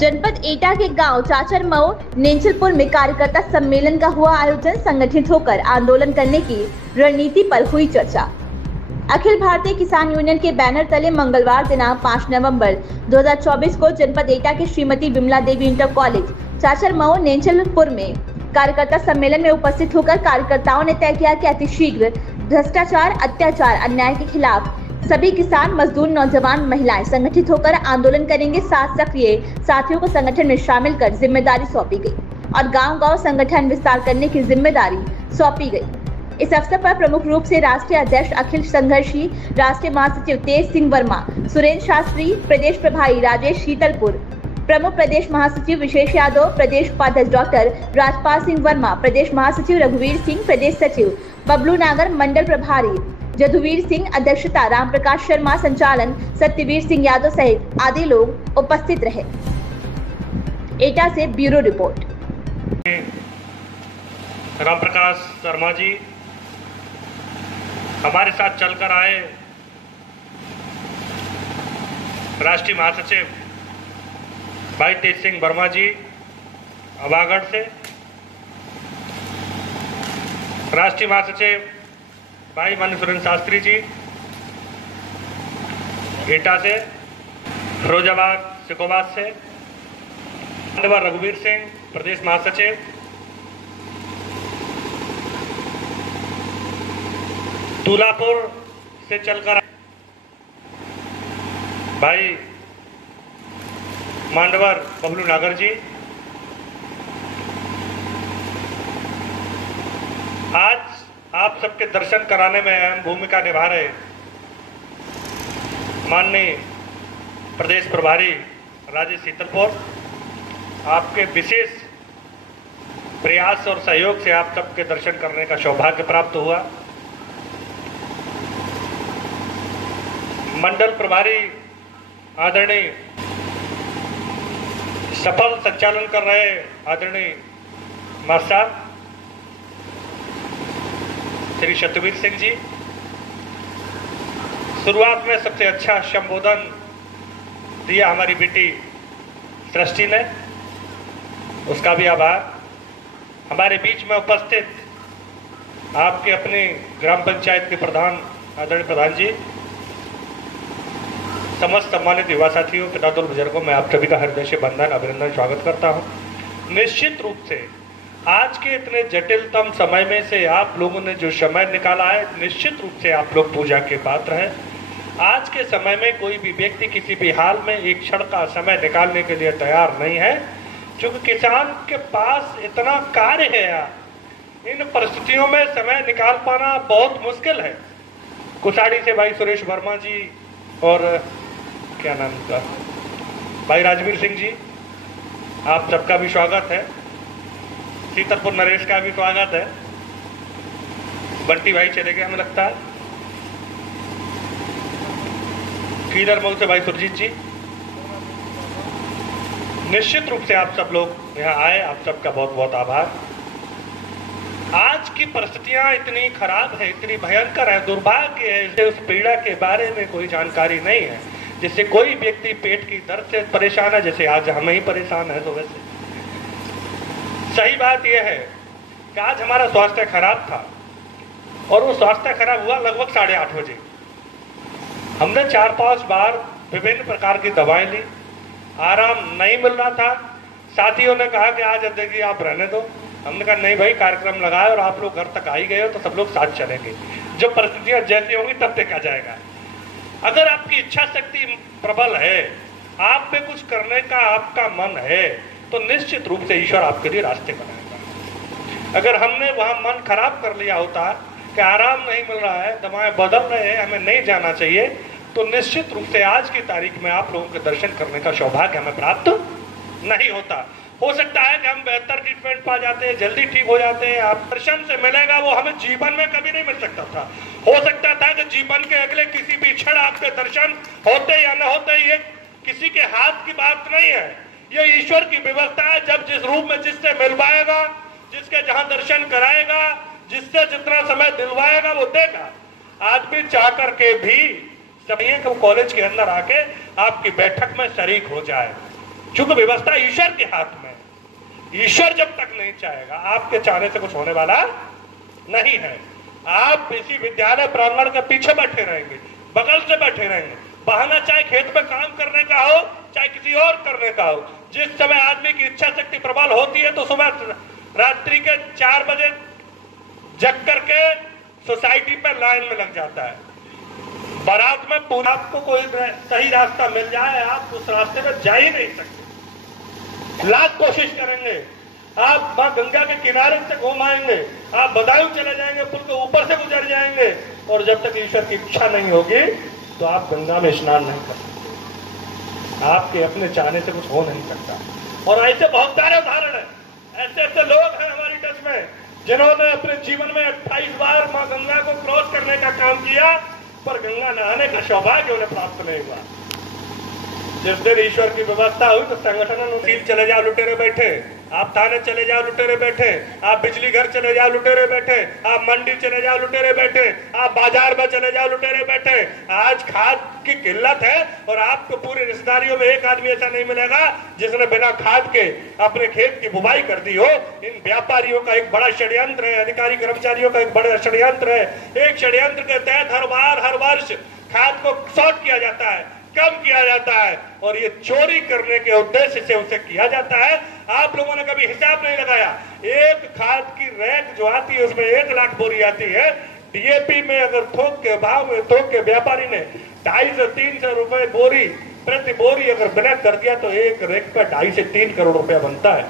जनपद एटा के गांव चाचर मऊ नेंचलपुर में कार्यकर्ता सम्मेलन का हुआ आयोजन। संगठित होकर आंदोलन करने की रणनीति पर हुई चर्चा। अखिल भारतीय किसान यूनियन के बैनर तले मंगलवार दिनांक 5 नवंबर 2024 को जनपद एटा के श्रीमती विमला देवी इंटर कॉलेज चाचर मऊ नेंचलपुर में कार्यकर्ता सम्मेलन में उपस्थित होकर कार्यकर्ताओं ने तय किया कि अतिशीघ्र भ्रष्टाचार, अत्याचार, अन्याय के खिलाफ सभी किसान, मजदूर, नौजवान, महिलाएं संगठित होकर आंदोलन करेंगे। 7 सक्रिय साथियों को संगठन में शामिल कर जिम्मेदारी सौंपी गई और गांव-गांव संगठन विस्तार करने की जिम्मेदारी सौंपी गई। इस अवसर पर प्रमुख रूप से राष्ट्रीय अध्यक्ष अखिल संघर्षी राष्ट्रीय महासचिव तेज सिंह वर्मा, सुरेंद्र शास्त्री, प्रदेश प्रभारी राजेश शीतलपुर, प्रमुख प्रदेश महासचिव विशेष यादव, प्रदेश उपाध्यक्ष डॉक्टर राजपाल सिंह वर्मा, प्रदेश महासचिव रघुवीर सिंह, प्रदेश सचिव बबलू नागर, मंडल प्रभारी जदुवीर सिंह, अध्यक्षता राम प्रकाश शर्मा, संचालन सत्यवीर सिंह यादव सहित आदि लोग उपस्थित रहे। एटा से ब्यूरो रिपोर्ट। राम प्रकाश शर्मा जी हमारे साथ चलकर आए, राष्ट्रीय महासचिव भाई तेज सिंह वर्मा जी अवागढ़ से, राष्ट्रीय महासचिव भाई माननीय सुरेंद्र शास्त्री जी एटा से, फिरोजाबाद सिकोबाद से, माननीय रघुवीर सिंह प्रदेश महासचिव, दूलापुर से चलकर भाई मांडवर बबलू नागर जी। आज आप सबके दर्शन कराने में अहम भूमिका निभा रहे माननीय प्रदेश प्रभारी राजेश शीतलपुर, आपके विशेष प्रयास और सहयोग से आप सबके दर्शन करने का सौभाग्य प्राप्त हुआ। मंडल प्रभारी आदरणीय सफल संचालन कर रहे आदरणीय मास्टर श्री सत्यवीर सिंह जी, शुरुआत में सबसे अच्छा संबोधन दिया हमारी बेटी सृष्टि ने, उसका भी आभार। हमारे बीच में उपस्थित आपके अपने ग्राम पंचायत के प्रधान आदरणीय प्रधान जी, समस्त सम्मानित युवा साथियों, पितातुल बुजुर्गों, मैं आप सभी का हृदय से वंदन, अभिनंदन, स्वागत करता हूं। निश्चित रूप से आज के इतने जटिलतम समय में से आप लोगों ने जो समय निकाला है, निश्चित रूप से आप लोग पूजा के पात्र हैं। आज के समय में कोई भी व्यक्ति किसी भी हाल में एक क्षण का समय निकालने के लिए तैयार नहीं है, क्योंकि किसान के पास इतना कार्य है। इन परिस्थितियों में समय निकाल पाना बहुत मुश्किल है। कुसाड़ी से भाई सुरेश वर्मा जी और क्या नाम का भाई राजवीर सिंह जी, आप सबका भी स्वागत है। शीतलपुर नरेश का भी स्वागत है। बंटी भाई चले गए हमें लगता है। कीलर मऊ से भाई सुरजीत जी, निश्चित रूप से आप सब लोग यहाँ आए, आप सबका बहुत बहुत आभार। आज की परिस्थितियां इतनी खराब है, इतनी भयंकर है, दुर्भाग्य है, इसे उस पीड़ा के बारे में कोई जानकारी नहीं है, जिससे कोई व्यक्ति पेट की दर्द से परेशान है, जैसे आज हम ही परेशान है। तो वैसे सही बात यह है कि आज हमारा स्वास्थ्य खराब था और वो स्वास्थ्य खराब हुआ लगभग 8:30 बजे। हमने 4-5 बार विभिन्न प्रकार की दवाएं ली, आराम नहीं मिल रहा था। साथियों ने कहा कि आज देखिए आप रहने दो। हमने कहा नहीं भाई, कार्यक्रम लगाए और आप लोग घर तक आ ही गए हो तो सब लोग साथ चलेंगे, जो परिस्थितियां जैसी होंगी तब देखा जाएगा। अगर आपकी इच्छा शक्ति प्रबल है, आप में कुछ करने का आपका मन है, तो निश्चित रूप से ईश्वर आपके लिए रास्ते बनाएगा। अगर हमने वहां मन खराब कर लिया होता कि आराम नहीं मिल रहा है, दवाएं बदल रहे हैं, हमें नहीं जाना चाहिए, तो निश्चित रूप से आज की तारीख में आप लोगों के दर्शन करने का सौभाग्य हमें प्राप्त नहीं होता। हो सकता है कि हम बेहतर ट्रीटमेंट पा जाते हैं, जल्दी ठीक हो जाते हैं। आप दर्शन से मिलेगा वो हमें जीवन में कभी नहीं मिल सकता था। हो सकता था कि जीवन के अगले किसी भी क्षण आपके दर्शन होते या न होते, ये किसी के हाथ की बात नहीं है, ये ईश्वर की व्यवस्था है। जब जिस रूप में जिससे मिलवाएगा, जिसके जहां दर्शन कराएगा, जिससे जितना समय दिलवाएगा वो देगा। आज भी चाह करके भी चाहिए कि वो कॉलेज के अंदर आके आपकी बैठक में शरीक हो जाए। क्योंकि व्यवस्था ईश्वर के हाथ में है। ईश्वर जब तक नहीं चाहेगा, आपके चाहने से कुछ होने वाला नहीं है। आप इसी विद्यालय प्रांगण के पीछे बैठे रहेंगे, बगल से बैठे रहेंगे, बहाना चाहे खेत में काम करने का हो चाहे किसी और करने का हो। जिस समय आदमी की इच्छा शक्ति प्रबल होती है तो सुबह रात्रि के 4 बजे जग करके सोसाइटी पर लाइन में लग जाता है। बारात में पूरा आपको कोई सही रास्ता मिल जाए, आप उस रास्ते में जा ही नहीं सकते। लाख कोशिश करेंगे, आप मां गंगा के किनारे से घूम आएंगे, आप बदायूं चले जाएंगे, पुल के ऊपर से गुजर जाएंगे, और जब तक ईश्वर की इच्छा नहीं होगी तो आप गंगा में स्नान नहीं कर सकते। आपके अपने चाहने से कुछ हो नहीं सकता। और ऐसे बहुत सारे उदाहरण है, ऐसे ऐसे लोग हैं हमारी टच में जिन्होंने अपने जीवन में 28 बार मां गंगा को क्रॉस करने का काम किया, पर गंगा नहाने का सौभाग्य उन्हें प्राप्त नहीं हुआ। जिस दिन ईश्वर की व्यवस्था हुई तो संगठन चले जाओ लुटेरे बैठे, आप थाने चले जाओ लुटेरे बैठे, आप बिजली घर चले जाओ लुटेरे बैठे, आप मंडी चले जाओ लुटेरे बैठे, आप बाजार में चले जाओ लुटेरे बैठे। आज खाद की किल्लत है और आपको पूरी रिश्तेदारियों में एक आदमी ऐसा नहीं मिलेगा जिसने बिना खाद के अपने खेत की बुवाई कर दी हो। इन व्यापारियों का एक बड़ा षड्यंत्र है, अधिकारी कर्मचारियों का एक बड़ा षड्यंत्र है। एक षड्यंत्र के तहत हर वर्ष खाद को शॉर्ट किया जाता है, कम किया जाता है, और ये चोरी करने के उद्देश्य से उसे किया जाता है। आप लोगों ने कभी हिसाब नहीं लगाया, एक खाद की रैक जो आती है उसमें 1 लाख बोरी आती है। डीएपी में अगर थोक के भाव में थोक के व्यापारी ने 250-300 रुपए बोरी प्रति बोरी अगर बिना कर दिया तो एक रैक पर 2.5 से 3 करोड़ रुपया बनता है।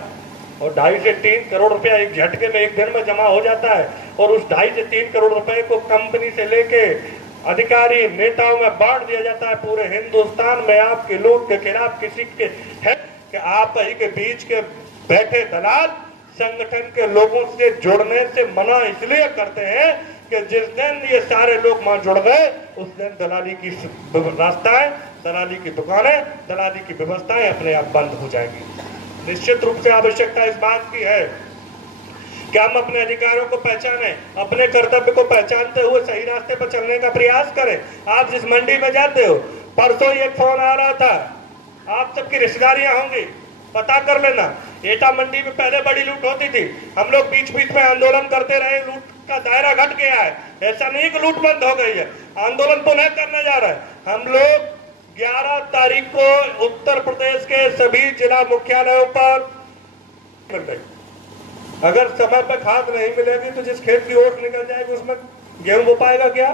और 2.5 से 3 करोड़ रुपया एक झटके में एक दिन में जमा हो जाता है। और उस 2.5 से 3 करोड़ रुपए को कंपनी से लेके अधिकारी नेताओं में बांट दिया जाता है। पूरे हिंदुस्तान में आपके लोग के खिलाफ किसी के है कि आप ही के बीच के बैठे दलाल संगठन के लोगों से जुड़ने से मना इसलिए करते हैं कि जिस दिन ये सारे लोग वहां जुड़ गए उस दिन दलाली की रास्ताएं, दलाली की दुकानें, दलाली की व्यवस्थाएं अपने आप बंद हो जाएंगी। निश्चित रूप से आवश्यकता इस बात की है कि हम अपने अधिकारों को पहचाने, अपने कर्तव्य को पहचानते हुए सही रास्ते पर चलने का प्रयास करें। आप जिस मंडी में जाते हो, परसों एक फोन आ रहा था, आप सबकी रिश्तेदारियां होंगी, पता कर लेना। एटा मंडी में पहले बड़ी लूट होती थी, हम लोग बीच बीच में आंदोलन करते रहे, लूट का दायरा घट गया है। ऐसा नहीं कि लूट बंद हो गई है, आंदोलन पुनः करने जा रहा है। हम लोग 11 तारीख को उत्तर प्रदेश के सभी जिला मुख्यालयों पर मिल गई। अगर समय पर खाद नहीं मिलेगी तो जिस खेत की ओट निकल जाएगी उसमें गेहूं बो पाएगा क्या?